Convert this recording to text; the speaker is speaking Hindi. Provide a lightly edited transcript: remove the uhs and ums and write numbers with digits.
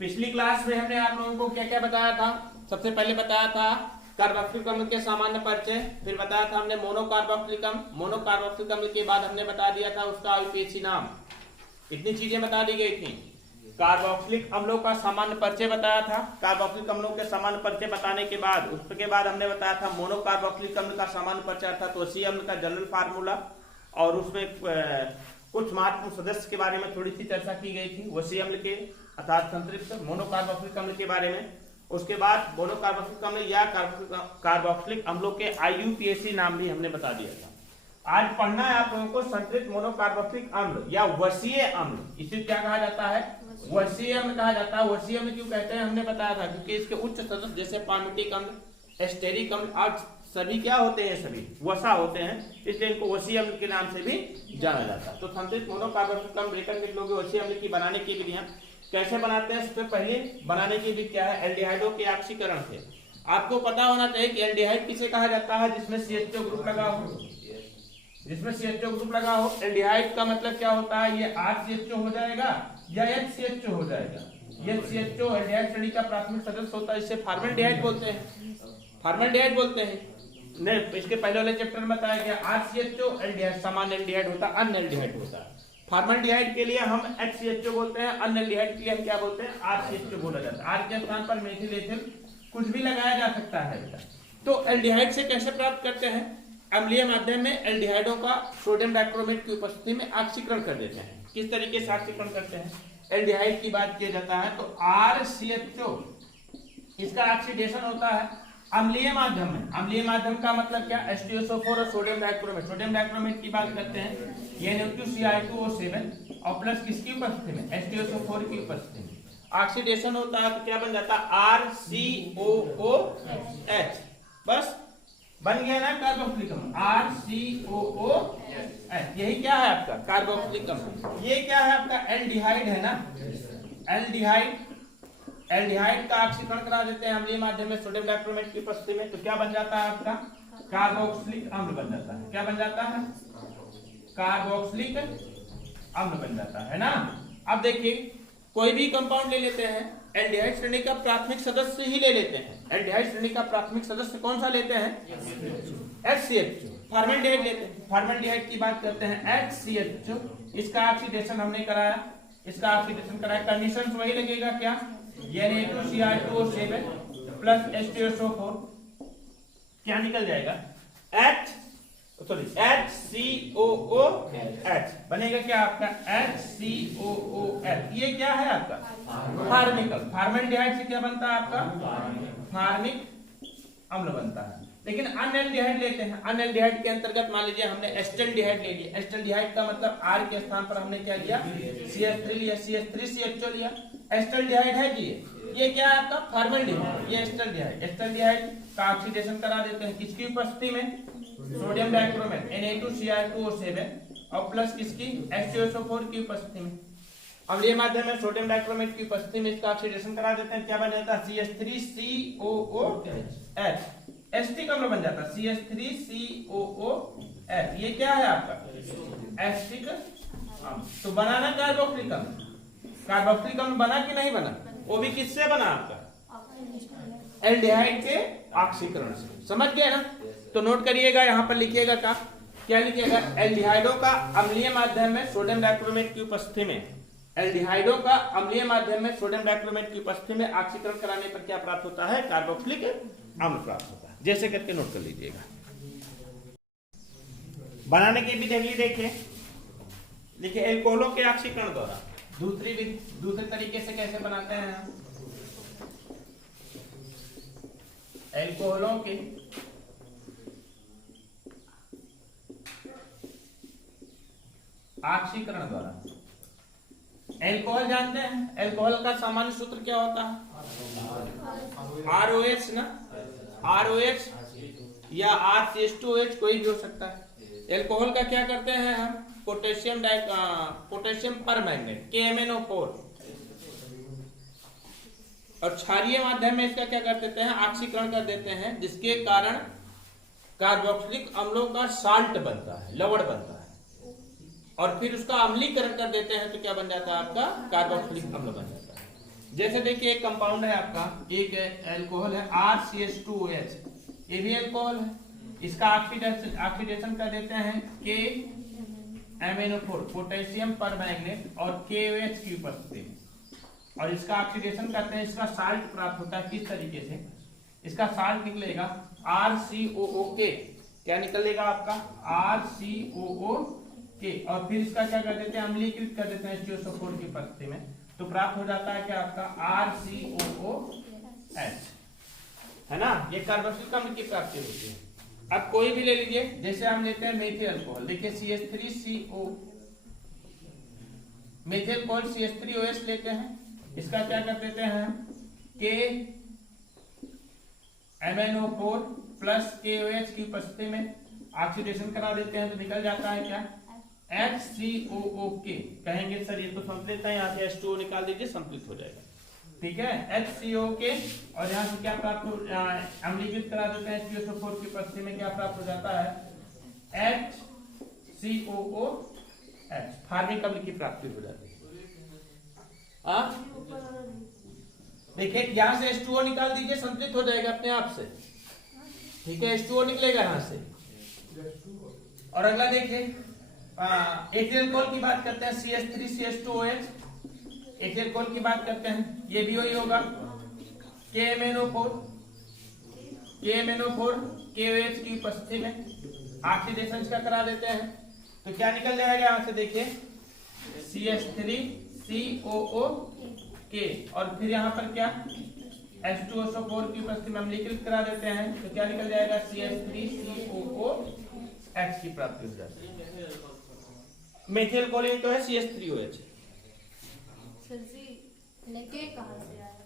पिछली क्लास में हमने आप लोगों को क्या क्या बताया था। सबसे पहले बताया था कार्बोक्सिलिक अम्ल के सामान्य परिचय, फिर बताया था हमने मोनोकार्बोक्सिलिक अम्ल। मोनोकार्बोक्सिलिक अम्ल के बाद हमने बता दिया था उसका आईयूपीएसी नाम। इतनी चीजें बता दी गई थी। कार्बोक्सिलिक अम्लों का सामान्य परिचय बताया था। कार्बोक्सिलिक अम्लों के सामान्य परिचय बताने के बाद उसके बाद हमने बताया था मोनोकार्बोक्सिलिक अम्ल का सामान्य परिचय अर्थात वसी अम्ल का जनरल फार्मूला, और उसमें कुछ महत्वपूर्ण सदस्य के बारे में थोड़ी सी चर्चा की गई थी, वसी अम्ल के अर्थात संतृप्त मोनोकार्बोक्सिलिक अम्ल के बारे में। उसके बाद मोनोकार्बोक्सिलिक अम्ल या कार्बोक्सिलिक अम्लों के आईयूपीएसी नाम भी हमने बता दिया था। आज पढ़ना है आप लोगों को संतृप्त मोनोकार्बोक्सिलिक अम्ल या वसीय अम्ल। इसे क्या कहा जाता है? वसीय अम्ल कहा जाता है। वसीय अम्ल क्यों कहते हैं हमने बताया था, क्योंकि इसके उच्च सदस्य जैसे पार्मिटिक अम्ल, एस्टेरिक अम्ल आज सभी क्या होते हैं, सभी वसा होते हैं, इसलिए इनको वसीय अम्ल के नाम से भी जाना जाता है। तो संतृप्त मोनोकार्बोक्सिलिक अम्ल ब्रेकर के लोग वसीय अम्ल की बनाने की विधियां कैसे बनाते हैं। सबसे पहले बनाने की विधि क्या है? एल्डिहाइडों के ऑक्सीकरण से। आपको पता होना चाहिए कि एल्डिहाइड किसे कहा जाता है? जिसमें CH2 ग्रुप लगा हो, जिसमें CH2 ग्रुप लगा हो। एल्डिहाइड का मतलब क्या होता है? ये RCH2 हो जाएगा या HCH2 हो जाएगा। ये CH2 एल्डिहाइड श्रेणी का प्राथमिक सदस्य होता है, इसे फॉर्मल्डिहाइड बोलते हैं। फॉर्मल्डिहाइड बोलते हैं। नहीं, इसके पहले वाले चैप्टर में बताया गया RCH2 एल्डिहाइड सामान्य एल्डिहाइड होता है, अन्य एल्डिहाइड होता है। फॉर्मल्डिहाइड के लिए हम HCH2 बोलते हैं, अन्य एल्डिहाइड के लिए हम क्या बोलते हैं? RCH2 बोला जाता है। R के स्थान पर मेथिल एथिल कुछ भी लगाया जा सकता है। तो एल्डिहाइड से कैसे प्राप्त करते हैं? अम्लीय माध्यम में एल्डिहाइडों का सोडियम डाइक्रोमेट की उपस्थिति में ऑक्सीकरण कर देते हैं। किस तरीके से ऑक्सीकरण करते हैं? एल्डिहाइड की बात किया जाता है तो RCH2 इसका ऑक्सीडेशन होता है अम्लीय माध्यम में। अम्लीय माध्यम का मतलब क्या? H2SO4 और सोडियम डाइक्रोमेट। सोडियम डाइक्रोमेट की बात करते हैं, ये NO2Cl2O7 और प्लस किसकी उपस्थिति में? H2SO4 की उपस्थिति में ऑक्सीडेशन होता है तो क्या बन जाता है? RCOOH। बस बन गया ना कार्बोक्सिलिक अम्ल, RCOOH। यही क्या है आपका? कार्बोक्सिलिक अम्ल। ये क्या है आपका? एल्डिहाइड है ना। एल्डिहाइड, एल्डिहाइड का ऑक्सीकरण करा देते हैं अम्लीय माध्यम में सोडियम डाइक्रोमेट की उपस्थिति में, तो क्या बन जाता है आपका? कार्बोक्सिलिक अम्ल बन जाता है। क्या बन जाता है? कार्बोक्सिलिक अम्ल बन जाता है ना। अब देखिए कोई भी कंपाउंड ले लेते हैं, एल्डिहाइड श्रेणी का प्राथमिक सदस्य ही ले लेते हैं। एल्डिहाइड श्रेणी का प्राथमिक सदस्य कौन सा लेते हैं? HCH2। फॉर्मल्डिहाइड लेते हैं। फॉर्मल्डिहाइड की बात करते हैं HCH2, इसका ऑक्सीडेशन हमने कराया, इसका ऑक्सीडेशन कराया, कंडीशंस वही लगेगा क्या? Na2Cl2O7 प्लस H2SO4 क्या निकल जाएगा? HCOOH बनेगा क्या आपका? HCOOH। ये क्या है आपका? फार्मिकल। फॉर्मल्डिहाइड से क्या बनता है आपका? फार्मिक अम्ल बनता है। लेकिन अन्य एल्डिहाइड लेते हैं। अन्य एल्डिहाइड के अंतर्गत मान लीजिए हमने एस्टल्डिहाइड ले लिया। एस्टल्डिहाइड का मतलब R के स्थान पर हमने क्या लिया? CH3 लिया, CH3CH2 लिया। एस्टल्डिहाइड है जी, ये क्या है आपका? फॉर्मल्डिहाइड। ये एस्टल्डिहाइड, एस्टल्डिहाइड का ऑक्सीडेशन करा देते हैं किसकी उपस्थिति में? सोडियम डाइक्रोमेट Na2Cl2O7 और प्लस किसकी? H2SO4 की उपस्थिति में। अम्लीय माध्यम में सोडियम डाइक्रोमेट की उपस्थिति में इसका ऑक्सीडेशन करा देते हैं, क्या बन जाता है? CH3COOH। एस्टिक अम्ल बन जाता है CH3COOH। ये क्या है आपका? एस्टिक अम्ल। तो बनाना कार्बोक्सिलिक अम्ल। कार्बोक्सिलिक अम्ल बना कि नहीं बना? वो भी किससे बना आपका? एल्डिहाइड के ऑक्सीकरण से। समझ गए ना? तो नोट करिएगा, यहां पर लिखिएगा क्या लिखिएगा? एल्डिहाइडों का अम्लीय माध्यम में सोडियम डाइक्रोमेट की उपस्थिति में, एल्डिहाइडों का अम्लीय माध्यम में सोडियम डाइक्रोमेट की उपस्थिति में ऑक्सीकरण कराने पर क्या प्राप्त होता है? कार्बोक्सिलिक अम्ल प्राप्त होता है। जैसे करके नोट कर लीजिएगा। बनाने की विधि अगली देखिए, देखिए एल्कोहलों के ऑक्सीकरण द्वारा दूसरे तरीके से कैसे बनाते हैं हम? एल्कोहलों के ऑक्सीकरण द्वारा। एल्कोहल जानते हैं, एल्कोहल का सामान्य सूत्र क्या होता है? ROH ना, ROH या RCH2OH कोई भी हो सकता है। एल्कोहल का क्या करते हैं हम? पोटेशियम परमैंगनेट KMnO4 और क्षारीय माध्यम में इसका क्या कर देते हैं? ऑक्सीकरण कर देते हैं, जिसके कारण कार्बोक्सिलिक अम्लों का साल्ट बनता है, लवण बनता है, और फिर उसका अम्लीकरण कर देते हैं तो क्या बन जाता है आपका? कार्बोक्सिलिक अम्ल बन जाता है। जैसे देखिए एक कंपाउंड है आपका, एक एल्कोहल है RCH2OH, ये भी एल्कोहल है, इसका ऑक्सीडेशन कर देते हैं KMnO4 पोटेशियम परमैंगनेट और KOH की उपस्थिति में, और इसका ऑक्सीडेशन करते हैं, इसका साल्ट प्राप्त होता है किस तरीके से, इसका साल्ट निकलेगा RCOOK, क्या निकलेगा आपका RCOOK, और फिर इसका क्या कर देते हैं, अम्लीकृत कर देते हैं H2SO4 की उपस्थिति में, तो प्राप्त हो जाता है क्या आपका RCOOH, है ना। ये कार्बोक्सिलिक अम्ल की प्राप्ति होती है। अब कोई भी ले लीजिए, जैसे हम लेते हैं मेथिल अल्कोहल, देखिए CH3CO, मेथिल अल्कोहल CH3OH लेते हैं, इसका क्या कर देते हैं हम KMnO4 प्लस KOH की उपस्थिति में ऑक्सीडेशन करा देते हैं, तो निकल जाता है क्या HCOOK। कहेंगे सर ये तो संतुलित है, यहाँ से H2O निकाल दीजिए, संतुलित हो जाएगा, ठीक है HCOOK, और यहाँ से क्या प्राप्त हो, अम्लीकृत करा देते हैं H2SO4 की उपस्थिति में, क्या प्राप्त हो जाता है HCOOH, फार्मिक अम्ल की प्राप्ति हो जाती है। देखिए यहाँ से H2O निकाल दीजिए, संतुलित हो जाएगा अपने आप से, ठीक है H2O निकलेगा यहाँ से। और अगला देखिए एथिल अल्कोहल की बात करते हैं, CH3CH2OH, एथिल अल्कोहल की बात करते हैं, ये भी वही होगा KMnO4 KOH की उपस्थिति में ऑक्सीडेशन का करा देते हैं, तो क्या निकल जाएगा यहाँ से, देखिए CH3COOK, और फिर यहाँ पर क्या H2SO4 की उपस्थिति में अम्लीकृत करा देते हैं, तो क्या निकल जाएगा CH3COOH की प्राप्ति हो जाती है। मेथिल अल्कोहल तो है CH3OH। सर जी लेके कहाँ से आया?